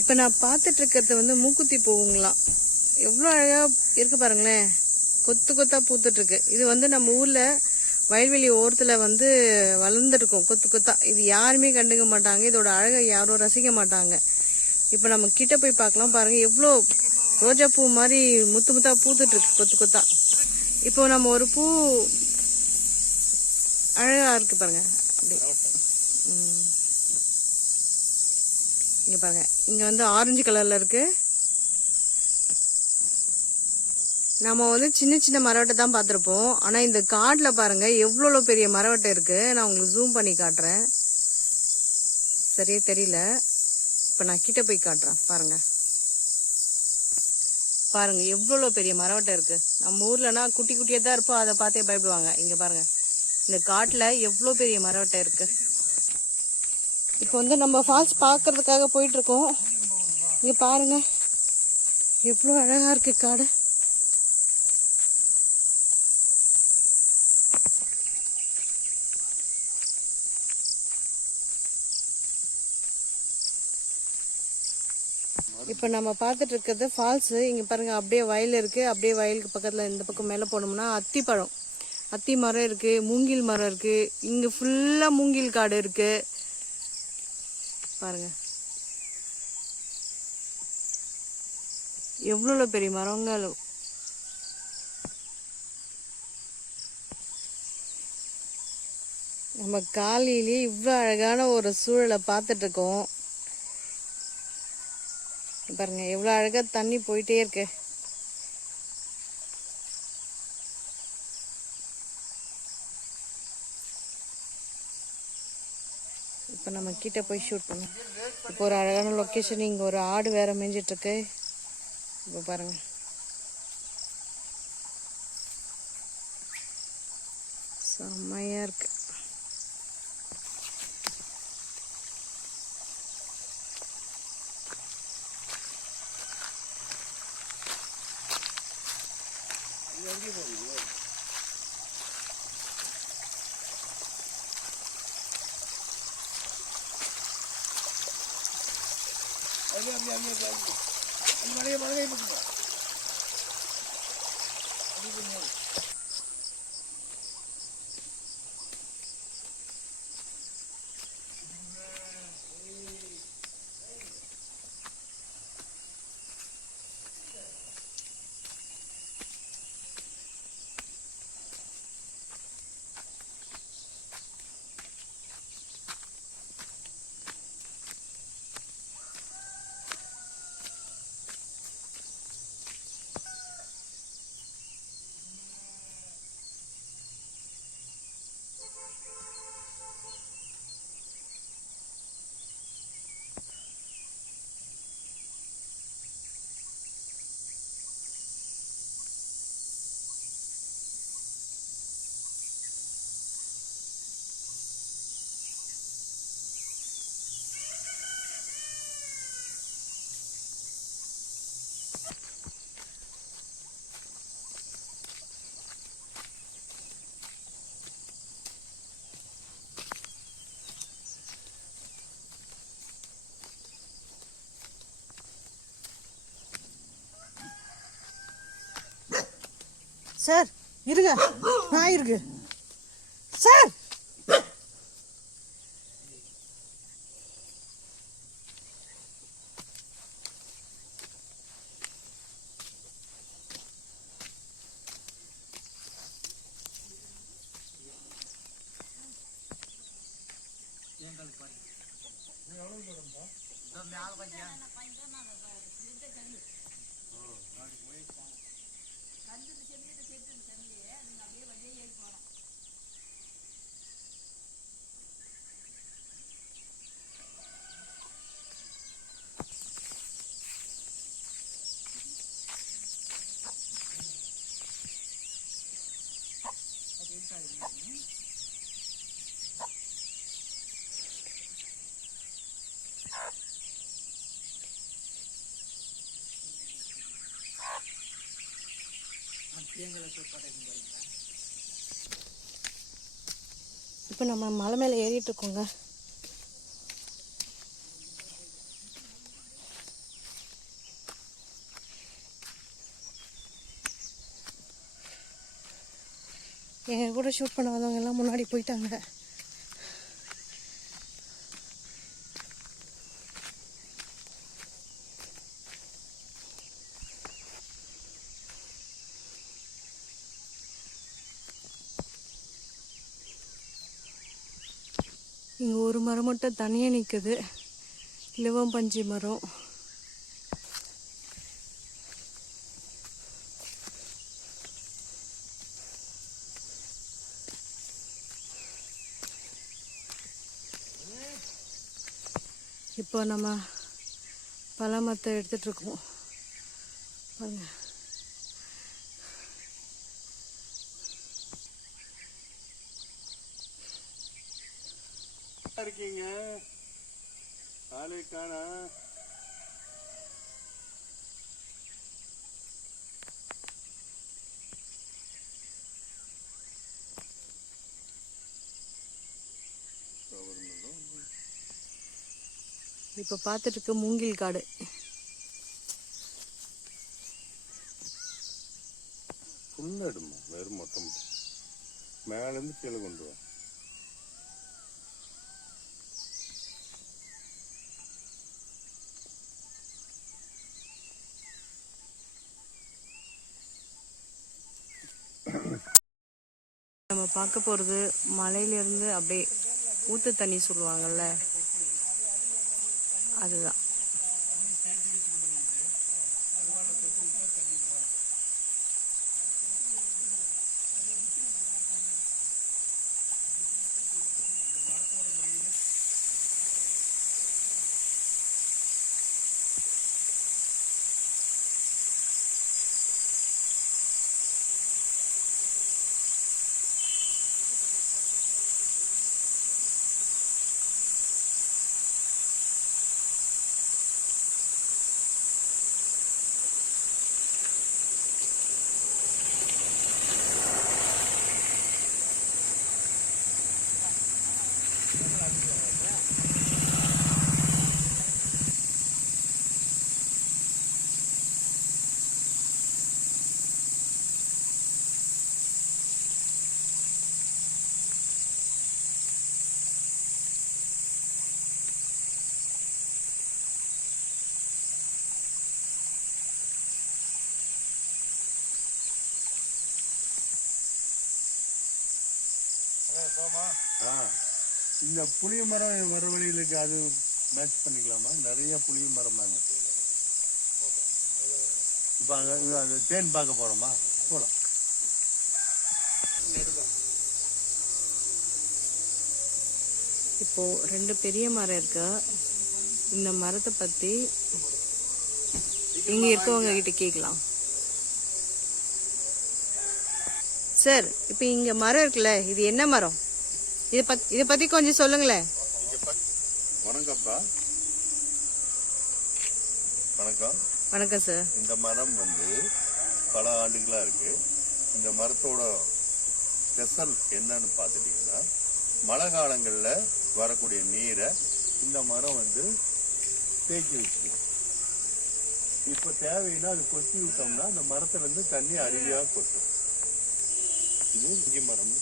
இப்போ நான் பார்த்துட்டு இருக்கிறது வந்து மூக்குத்தி பூவுங்களாம். எவ்வளோ அழகாக இருக்கு பாருங்களேன். கொத்து கொத்தா பூத்துட்டு இருக்கு. இது வந்து நம்ம ஊரில் வயல்வெளி ஓரத்தில் வந்து வளர்ந்துருக்கும் கொத்து கொத்தா. இது யாருமே கண்டுக்க மாட்டாங்க. இதோட அழகை யாரும் ரசிக்க மாட்டாங்க. இப்போ நம்ம கிட்ட போய் பார்க்கலாம். பாருங்க எவ்வளோ ரோஜா பூ மாதிரி முத்து முத்தா பூத்துட்டு இருக்கு கொத்து கொத்தா. இப்போ நம்ம ஒரு பூ அழகா இருக்கு பாருங்க. அப்படி இங்க பாருங்க, இங்க வந்து ஆரஞ்சு கலர்ல இருக்கு. நம்ம வந்து சின்ன சின்ன மரவட்டை தான் பார்த்துருப்போம். ஆனா இந்த காட்டுல பாருங்க எவ்வளோ பெரிய மரவட்டை இருக்கு. நான் உங்களுக்கு ஜூம் பண்ணி காட்டுறேன். சரியே தெரியல. இப்ப நான் கிட்ட போய் காட்டுறேன். பாருங்க பாருங்க எவ்வளோ பெரிய மரவட்டை இருக்கு. நம்ம ஊர்லனா குட்டி குட்டியா தான் இருப்போம். அதை பார்த்தே பயப்படுவாங்க. இங்க பாருங்க இந்த காட்டுல எவ்வளோ பெரிய மரவட்டை இருக்கு. இப்போ வந்து நம்ம ஃபால்ஸ் பார்க்கறதுக்காக போயிட்டு இருக்கோம். இங்க பாருங்க எவ்வளோ அழகா இருக்கு காடு. இப்போ நம்ம பார்த்துட்டு இருக்கிறது ஃபால்ஸு. இங்கே பாருங்கள் அப்படியே வயல் இருக்குது. அப்படியே வயலுக்கு பக்கத்தில் இந்த பக்கம் மேலே போனோம்னா அத்திப்பழம், அத்தி மரம் இருக்குது, மூங்கில் மரம் இருக்குது. இங்கே ஃபுல்லாக மூங்கில் காடு இருக்குது பாருங்க. எவ்வளோ பெரிய மரங்கள். நம்ம காலையிலேயே இவ்வளோ அழகான ஒரு சூழலை பார்த்துட்டு இருக்கோம். பாருங்க எவ்வளோ அழகா தண்ணி போயிட்டே இருக்கு. இப்போ நம்ம கிட்ட போய் ஷூட் பண்ணோம். இப்போ ஒரு அழகான லொக்கேஷன். இங்கே ஒரு ஆடு வேற மேய்ஞ்சிட்டு இருக்கு. இப்போ பாருங்க செம்மையா இருக்கு. சார் இருங்க, நான் இருக்கு சார். இப்போ நம்ம மலை மேலே ஏறிட்டு இருக்கோங்க. எங்கள் கூட ஷூட் பண்ண வந்தவங்க எல்லாம் முன்னாடி போயிட்டாங்க. இங்கே ஒரு மரம் மட்டும் தனியாக நிற்குது, இலவம் பஞ்சு மரம். இப்போ நம்ம பல மரத்தை எடுத்துட்ருக்கோம் பாருங்க. இருக்கீங்க ஆளே காணா. இப்போ பார்த்துட்டு இருக்க மூங்கில் காடு. ஃபுல்லாடுமா வெறும் மொத்தம் மேலேருந்து கீழே கொண்டு வா. நம்ம பார்க்க போகிறது மலையிலேருந்து அப்படியே ஊற்று தண்ணி சொல்லுவாங்கள்ல, அதுதான். இந்த புளிய மரம் வர வழியிலுக்கு அது மேட்ச் பண்ணிக்கலாமா? நிறைய புளிய மரம் தாங்க. இப்போ அங்கே தேன் பார்க்க போகிறோமா? போகலாம். இப்போ 2 பெரிய மரம் இருக்கு. இந்த மரத்தை பற்றி இங்கே இருக்கவங்க கிட்ட கேட்கலாம். சார், இப்போ இங்கே மரம் இருக்குல்ல, இது என்ன மரம்? இதை பற்றி கொஞ்சம் சொல்லுங்களேன். வணக்கம்ப்பா. வணக்கம். வணக்கம் சார். இந்த மரம் பல ஆண்டுகளா இருக்கு. இந்த மரத்தோட ஸ்பெஷல் என்னன்னு பார்த்துட்டீங்கன்னா, மழை காலங்களில் வரக்கூடிய நீரை இந்த மரம் தேக்கி வச்சுக்கும். இப்போ தேவைன்னா அது கொத்தி விட்டோம்னா அந்த மரத்துல இருந்து தண்ணி அருவியாக கொட்டும். இது இஞ்சி மரம்னு